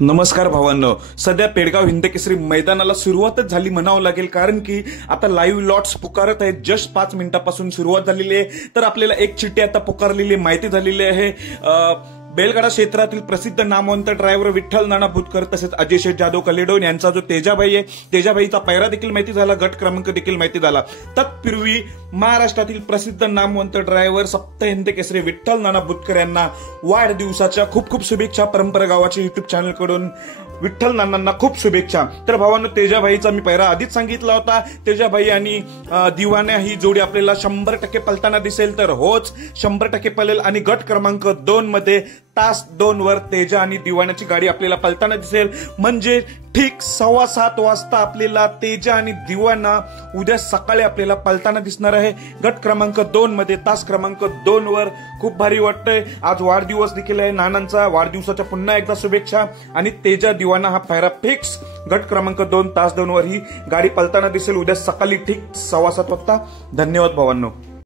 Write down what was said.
नमस्कार भावांनो, सध्या पेडगाव हिंदकेसरी मैदानाला सुरुवातच झाली म्हणावं लागेल, कारण की आता लाईव्ह लॉट्स पुकारत आहेत. जस्ट 5 मिनिटापासून सुरुवात झालेली आहे. तर आपल्याला एक चिठ्ठी आता पुकारलेली माहिती झालेली आहे. बैलगाडा क्षेत्रातील प्रसिद्ध नामवंत ड्रायव्हर विठ्ठल नाना भुतकर तसेच अजय शेठ जाधव कलेडोन यांचा जो तेजाभाई आहे, तेजाभाईचा पैरा देखील माहिती झाला, गट क्रमांक देखील माहिती झाला. तत्पूर्वी महाराष्ट्रातील प्रसिद्ध नामवंत ड्रायव्हर सप्त हिंदकेसरी विठ्ठल नाना भुतकर यांना वाढदिवसाच्या खूप खूप शुभेच्छा. परंपरा गावाच्या युट्यूब चॅनल कडून विठ्ठल नानांना खूप शुभेच्छा. तर भावांनो, तेजाभाईचा मी पैरा आधीच सांगितला होता. तेजाभाई आणि दिवाण्या ही जोडी आपल्याला 100% पलताना दिसेल. तर होच 100% पळेल आणि गट क्रमांक 2 मध्ये तास 2 वर तेजा आणि दिवाण्याची गाडी आपल्याला पलताना दिसेल. म्हणजे ठीक 7:15 वाजता आपल्याला तेजा आणि दिवाना उद्या सकाळी आपल्याला पलताना दिसणार आहे गट क्रमांक 2 मध्ये तास क्रमांक 2 वर. खूप भारी वाटतंय. आज वाढदिवस देखील आहे नानांचा. वाढदिवसाच्या पुन्हा एकदा शुभेच्छा. आणि तेजा दिवाना हा पैरा फिक्स गट क्रमांक 2 तास 2 वर ही गाडी पलताना दिसेल उद्या सकाळी ठीक 7:15 वाजता. धन्यवाद भावांनो.